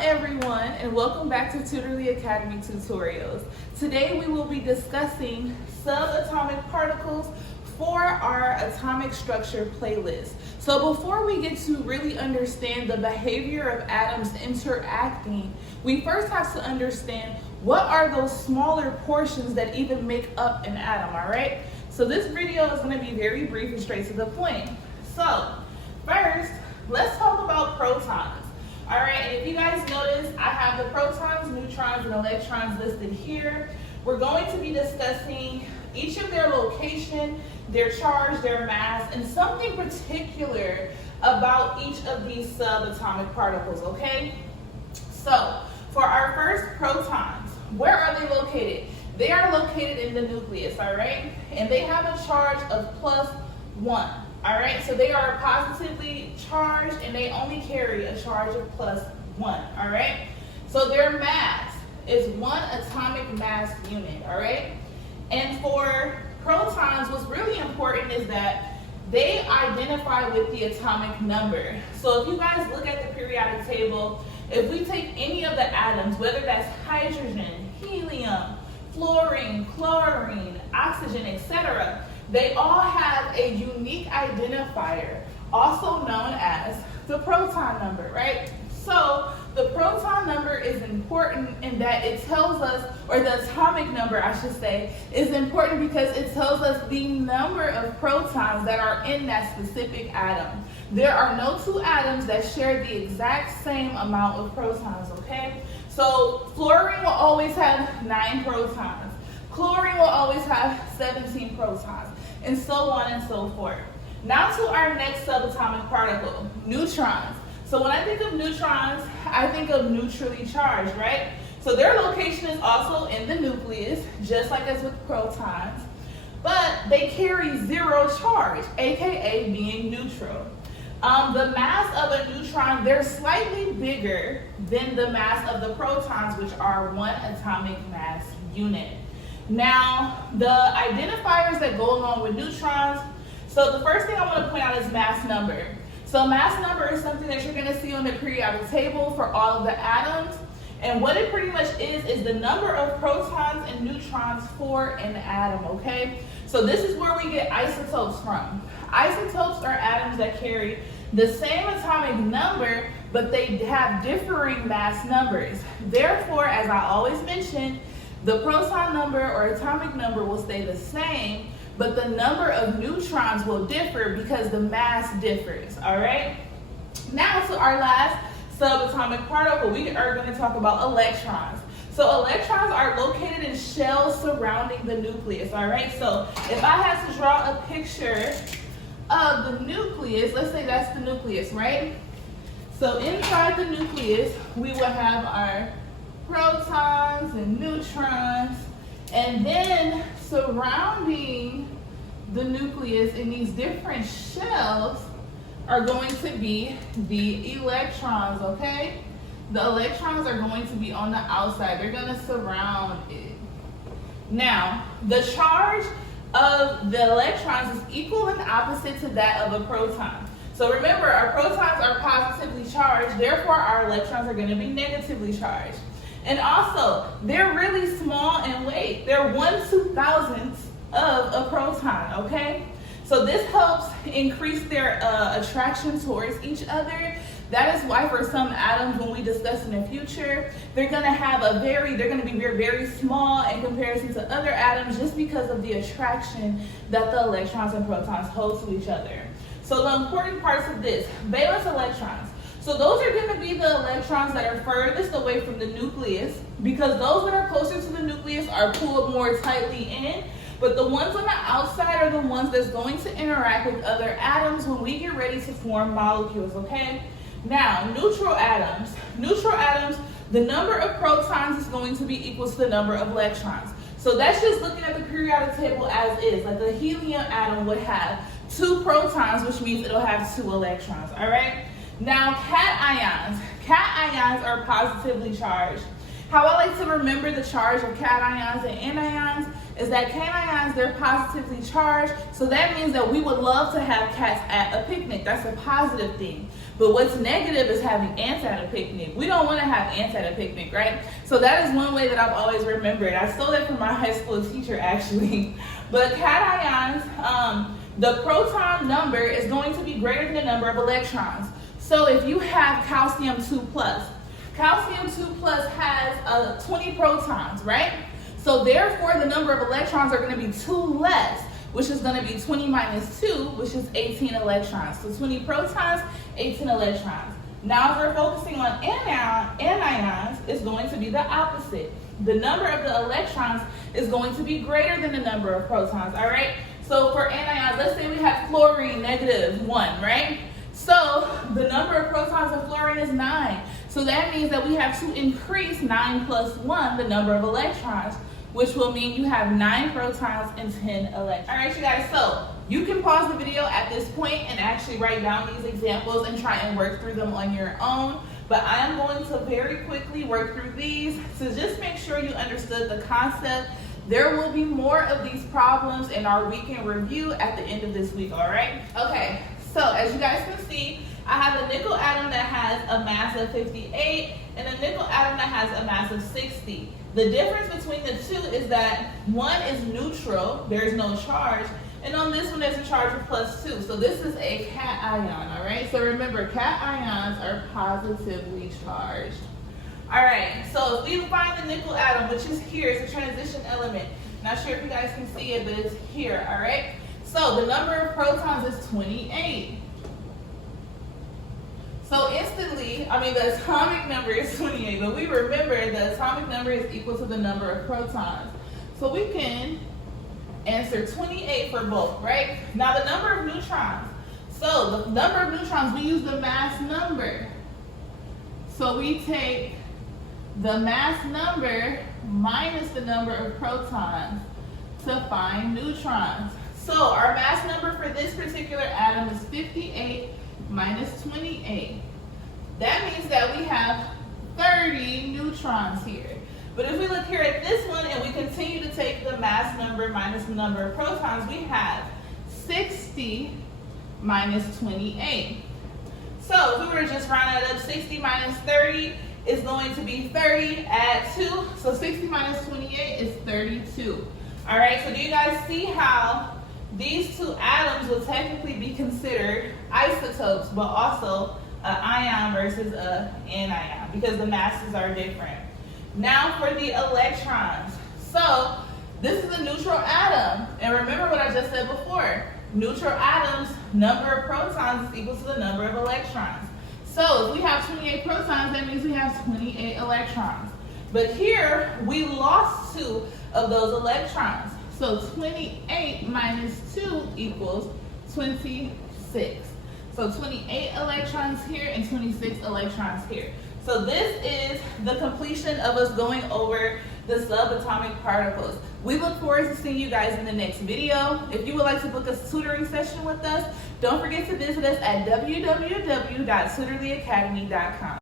everyone, and welcome back to Tutorly Academy Tutorials. Today we will be discussing subatomic particles for our atomic structure playlist. So before we get to really understand the behavior of atoms interacting, we first have to understand what are those smaller portions that even make up an atom, all right? So this video is going to be very brief and straight to the point. So first, let's talk about protons. All right, and if you guys notice, I have the protons, neutrons, and electrons listed here. We're going to be discussing each of their location, their charge, their mass, and something particular about each of these subatomic particles, okay? So, for our first protons, where are they located? They are located in the nucleus, all right? And they have a charge of +1. All right, so they are positively charged and they only carry a charge of +1, all right? So their mass is 1 atomic mass unit, all right? And for protons, what's really important is that they identify with the atomic number. So if you guys look at the periodic table, if we take any of the atoms, whether that's hydrogen, helium, fluorine, chlorine, oxygen, etc., they all have a unique identifier, also known as the proton number, right? So the proton number is important in that it tells us, or the atomic number, I should say, is important because it tells us the number of protons that are in that specific atom. There are no two atoms that share the exact same amount of protons, okay? So fluorine will always have 9 protons. Chlorine will always have 17 protons, and so on and so forth. Now to our next subatomic particle, neutrons. So when I think of neutrons, I think of neutrally charged, right? So their location is also in the nucleus, just like as with protons, but they carry 0 charge, aka being neutral. The mass of a neutron, they're slightly bigger than the mass of the protons, which are 1 atomic mass unit. Now, the identifiers that go along with neutrons, so the first thing I want to point out is mass number. So mass number is something that you're going to see on the periodic table for all of the atoms. And what it pretty much is the number of protons and neutrons for an atom, okay? So this is where we get isotopes from. Isotopes are atoms that carry the same atomic number, but they have differing mass numbers. Therefore, as I always mention, the proton number or atomic number will stay the same, but the number of neutrons will differ because the mass differs, all right? Now to our last subatomic particle, we are going to talk about electrons. So electrons are located in shells surrounding the nucleus, all right? So if I had to draw a picture of the nucleus, let's say that's the nucleus, right? So inside the nucleus, we will have our protons and neutrons, and then surrounding the nucleus in these different shells are going to be the electrons, okay? The electrons are going to be on the outside. They're going to surround it. Now, the charge of the electrons is equal and opposite to that of a proton. So remember, our protons are positively charged, therefore our electrons are going to be negatively charged. And also, they're really small in weight. They're 1/2000th of a proton, okay? So this helps increase their attraction towards each other. That is why for some atoms, when we discuss in the future, they're gonna be very, very small in comparison to other atoms just because of the attraction that the electrons and protons hold to each other. So the important parts of this, valence electrons. So those are going to be the electrons that are furthest away from the nucleus, because those that are closer to the nucleus are pulled more tightly in, but the ones on the outside are the ones that's going to interact with other atoms when we get ready to form molecules, okay? Now, neutral atoms. Neutral atoms, the number of protons is going to be equal to the number of electrons. So that's just looking at the periodic table as is. Like the helium atom would have 2 protons, which means it'll have 2 electrons, all right? Now, cations. Cations are positively charged. How I like to remember the charge of cations and anions is that cations, they're positively charged, so that means that we would love to have cats at a picnic. That's a positive thing. But what's negative is having ants at a picnic. We don't want to have ants at a picnic, right? So that is one way that I've always remembered. I stole it from my high school teacher, actually. But cations, the proton number is going to be greater than the number of electrons. So if you have calcium 2+, calcium 2+ has 20 protons, right? So therefore, the number of electrons are going to be 2 less, which is going to be 20 minus 2, which is 18 electrons. So 20 protons, 18 electrons. Now, if we're focusing on anions, it's going to be the opposite. The number of the electrons is going to be greater than the number of protons, all right? So for anions, let's say we have fluorine, -1, right? So the number of protons of fluorine is 9. So that means that we have to increase 9 plus 1, the number of electrons, which will mean you have 9 protons and 10 electrons. All right, you guys, so you can pause the video at this point and actually write down these examples and try and work through them on your own. But I am going to very quickly work through these to just make sure you understood the concept. There will be more of these problems in our weekend review at the end of this week, all right? Okay, so as you guys can see, I have a nickel atom that has a mass of 58 and a nickel atom that has a mass of 60. The difference between the two is that one is neutral, there's no charge, and on this one there's a charge of +2. So this is a cation, all right? So remember, cations are positively charged. All right, so if we find the nickel atom, which is here, it's a transition element. Not sure if you guys can see it, but it's here, all right? So the number of protons is 28. So instantly, the atomic number is 28, but we remember the atomic number is equal to the number of protons. So we can answer 28 for both, right? Now the number of neutrons. So the number of neutrons, we use the mass number. So we take the mass number minus the number of protons to find neutrons. So our mass number for this particular atom is 58 minus 28. That means that we have 30 neutrons here. But if we look here at this one and we continue to take the mass number minus the number of protons, we have 60 minus 28. So if we were to just round it up, 60 minus 30 is going to be 30, add 2. So 60 minus 28 is 32. All right, so do you guys see how these two atoms will technically be considered isotopes, but also an ion versus an anion because the masses are different. Now for the electrons. So this is a neutral atom. And remember what I just said before. Neutral atoms, number of protons is equal to the number of electrons. So if we have 28 protons, that means we have 28 electrons. But here, we lost 2 of those electrons. So 28 minus 2 equals 26. So 28 electrons here and 26 electrons here. So this is the completion of us going over the subatomic particles. We look forward to seeing you guys in the next video. If you would like to book a tutoring session with us, don't forget to visit us at www.tutorlyacademy.com.